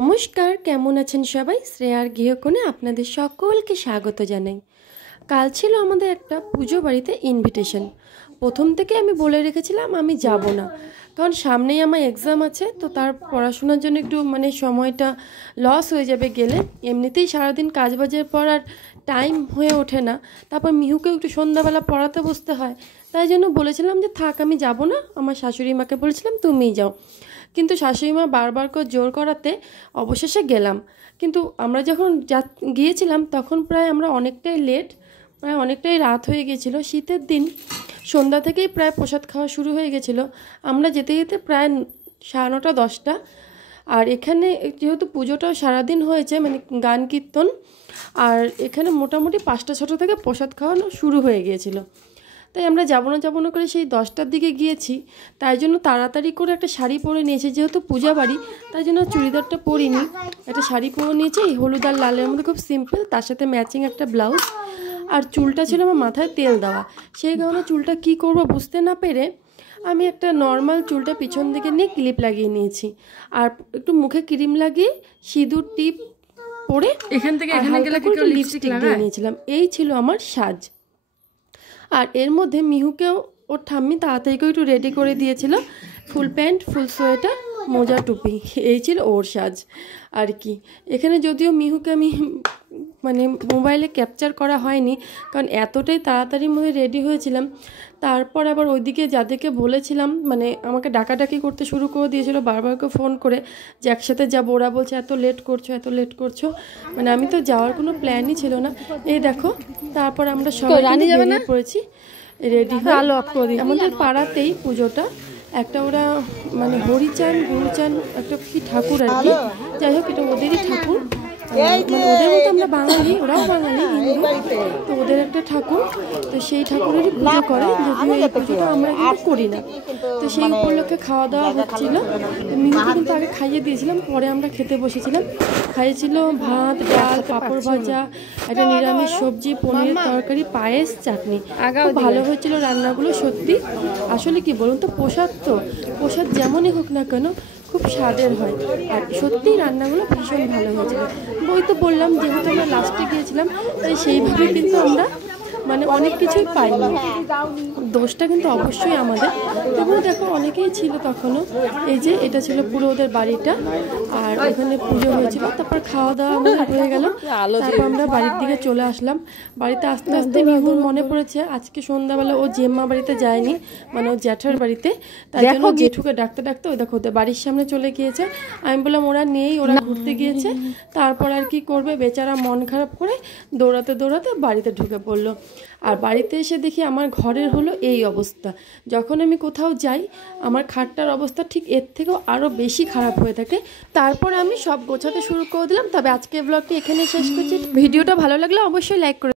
নমস্কার, কেমন আছেন সবাই? শ্রেয়ার গৃহকোণে আপনাদের সকলকে স্বাগত জানাই। কাল ছিল আমাদের একটা পুজো বাড়িতে ইনভিটেশন। প্রথম থেকে আমি বলে রেখেছিলাম আমি যাব না, কারণ সামনেই আমার এক্সাম আছে, তো তার পড়াশোনার জন্য একটু সময়টা লস হয়ে যাবে গেলে। এমনিতেই সারাদিন কাজবাজের পর আর টাইম হয়ে ওঠে না, তারপর মিহুকেও একটু সন্ধ্যাবেলা পড়াতে বসতে হয়, তাই জন্য বলেছিলাম যে থাক, আমি যাব না। আমার শাশুড়ি মাকে বলেছিলাম তুমিই যাও, কিন্তু শাশুড়ি মা বারবার করে জোর করাতে অবশেষে গেলাম। কিন্তু আমরা যখন গিয়েছিলাম তখন আমরা অনেকটাই রাত হয়ে গেছিল। শীতের দিন সন্ধ্যা থেকেই প্রায় প্রসাদ খাওয়া শুরু হয়ে গেছিলো। আমরা যেতে যেতে প্রায় 9:30 10টা। আর এখানে যেহেতু পুজোটাও সারাদিন হয়েছে, গান কীর্তন, আর এখানে মোটামুটি 5টা 6টা থেকে প্রসাদ খাওয়ানো শুরু হয়ে গিয়েছিলো। তাই আমরা যাবো না করে সেই 10টার দিকে গিয়েছি। তাই জন্য তাড়াতাড়ি করে একটা শাড়ি পরে নিয়েছি, যেহেতু পূজা বাড়ি, তাই জন্য চুড়িদারটা পরিনি, একটা শাড়ি পরে নিয়েছি হলুদ আর লালের মধ্যে, খুব সিম্পল, তার সাথে ম্যাচিং একটা ব্লাউজ। আর চুলটা ছিল আমার মাথায় তেল দেওয়া, সেই কারণে চুলটা কি করব বুঝতে না পেরে আমি একটা নর্মাল চুলটা পিছন দিকে নিয়ে ক্লিপ লাগিয়ে নিয়েছি, আর একটু মুখে ক্রিম লাগিয়ে সিঁদুর টিপ পরে এখান থেকে এখানে গেলে কি লিপস্টিক দিয়ে নিয়েছিলাম। এই ছিল আমার সাজ। আর এর মধ্যে মিহুকেও ওর ঠাম্মি তাড়াতাড়ি করে একটু রেডি করে দিয়েছিল, ফুল প্যান্ট, ফুল সোয়েটার, মোজা, টুপি, এই ছিল ওর সাজ আর কি। এখানে যদিও মিহুকে আমি মোবাইলে ক্যাপচার করা হয়নি, কারণ এতটাই তাড়াতাড়ির মধ্যে রেডি হয়েছিলাম। তারপর আবার ওইদিকে যাদেরকে বলেছিলাম আমাকে ডাকাডাকি করতে শুরু করে দিয়েছিল, বারবার করে ফোন করে যে একসাথে যাবো। ওরা বলছে এত লেট করছো। আমি তো যাওয়ার কোনো প্ল্যানই ছিল না। এই দেখো, তারপর আমরা সবাই বেরিয়ে পড়েছি রেডি হয়ে। আমাদের পাড়াতেই পুজোটা একটা, ওরা হরিচান গুরুচান একটা কি ঠাকুর আর কি, যাই হোক এটা ওদেরই ঠাকুর। ওদের মতো আমরা বাঙালি, ওরাও বাঙালি হিন্দু, তো ওদের একটা ঠাকুর, তো সেই ঠাকুরেরই পুজো করে, যদিও এই পুজোটা আমরা কিন্তু করি না। তো সেই উপলক্ষে খাওয়া দাওয়া হচ্ছিল। মিহুকে কিন্তু আগে খাইয়ে দিয়েছিলাম, পরে আমরা খেতে বসেছিলাম। খাইয়েছিল ভাত, ডাল, পাঁপড় ভাজা, একটা নিরামিষ সবজি, পনিরের তরকারি, পায়েস, চাটনি। খুব ভালো হয়েছিল রান্নাগুলো সত্যি। আসলে কি বলুন তো, প্রসাদ যেমনই হোক না কেন খুব স্বাদের হয়, আর সত্যিই রান্নাগুলো ভীষণ ভালো হয়েছিল। বই তো বললাম, যেহেতু আমরা লাস্টে গিয়েছিলাম, তাই সেইভাবে কিন্তু আমরা অনেক কিছুই পাইনি। দোষটা কিন্তু অবশ্যই আমাদের। তবুও দেখো অনেকেই ছিল তখনও। এই যে এটা ছিল পুরো ওদের বাড়িটা, আর ওখানে পুজো হয়েছিল। তারপর খাওয়া দাওয়া আমাদের হয়ে গেল, তারপর আমরা বাড়ির দিকে চলে আসলাম। বাড়িতে আস্তে আস্তে মিহুর মনে পড়েছে আজকে সন্ধ্যাবেলা ও জেম্মা বাড়িতে যায়নি, ওর জ্যাঠার বাড়িতে। তাই জন্য জেঠুকে ডাকতে ডাকতে ওই দেখো ওদের বাড়ির সামনে চলে গিয়েছে। আমি বললাম ওরা নেই, ওরা ঘুরতে গিয়েছে। তারপর আর কি করবে, বেচারা মন খারাপ করে দৌড়াতে দৌড়াতে বাড়িতে ঢুকে পড়লো। আর বাড়িতে এসে দেখি আমার ঘরের হলো এই অবস্থা। যখন আমি কোথাও যাই আমার খাটটার অবস্থা ঠিক এর থেকেও আরও বেশি খারাপ হয়ে থাকে। তারপর আমি সব গোছাতে শুরু করে দিলাম। তবে আজকের ব্লগটি এখানে শেষ করছি। ভিডিওটা ভালো লাগলে অবশ্যই লাইক করে